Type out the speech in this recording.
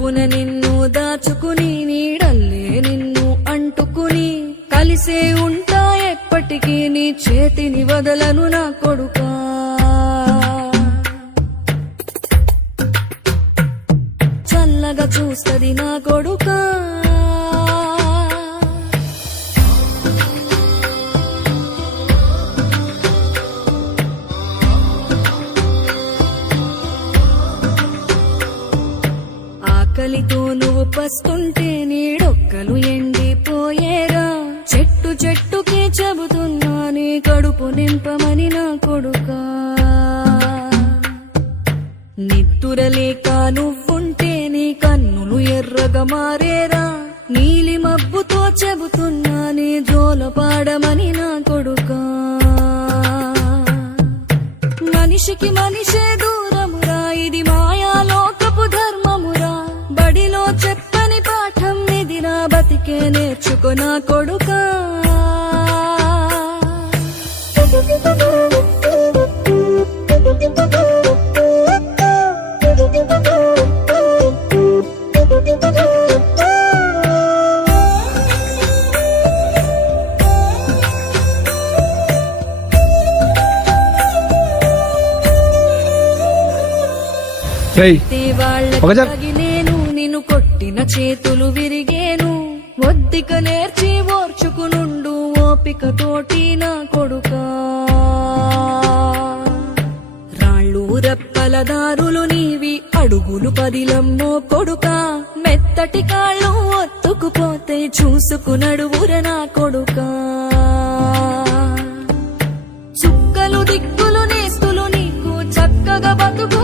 కడుపున నిన్ను దాచుకుని నీడల్లే నిన్ను అంటుకుని కలిసే ఉంటా ఎప్పటికీ నీ చేతిని వదలను నా కొడుకా. చల్లగా చూస్తది నా కొడుకా. ఆకలితో నువ్వు పస్తుంటే నీడొక్కలు ఎండిపోయేరా. చెట్టు చెట్టుకే చెబుతున్నా నీ కడుపు నింపమని నా కొడుకా. నిద్దురలేక నువ్వుంటే నీ కన్నులు ఎర్రగా మారేరా. నీలి మబ్బుతో చెబుతున్నా నీ జోల పాడమని నా కొడుకా. మనిషికి మనిషే దూరమురా, ఇది మాయాలోకపు ధర్మమురా. బడిలో చెప్పని పాఠం ఇదిరా, బతికే నేర్చుకో నా కొడుకా. నేను నిన్ను కొట్టిన చేతులు విరిగేను. ఒద్దిక నేర్చి ఓర్చుకునుండు ఓపిక తోటి నా కొడుకా. రాళ్ళు రెప్పల దారులు నీవి, అడుగులు పదిలమ్మో కొడుకా. మెత్తటి కాళ్ళు ఒత్తుకుపోతే చూసుకునడువుర నా కొడుకా. చుక్కలు దిక్కులు నేస్తులు నీకు చక్కగా బతుకు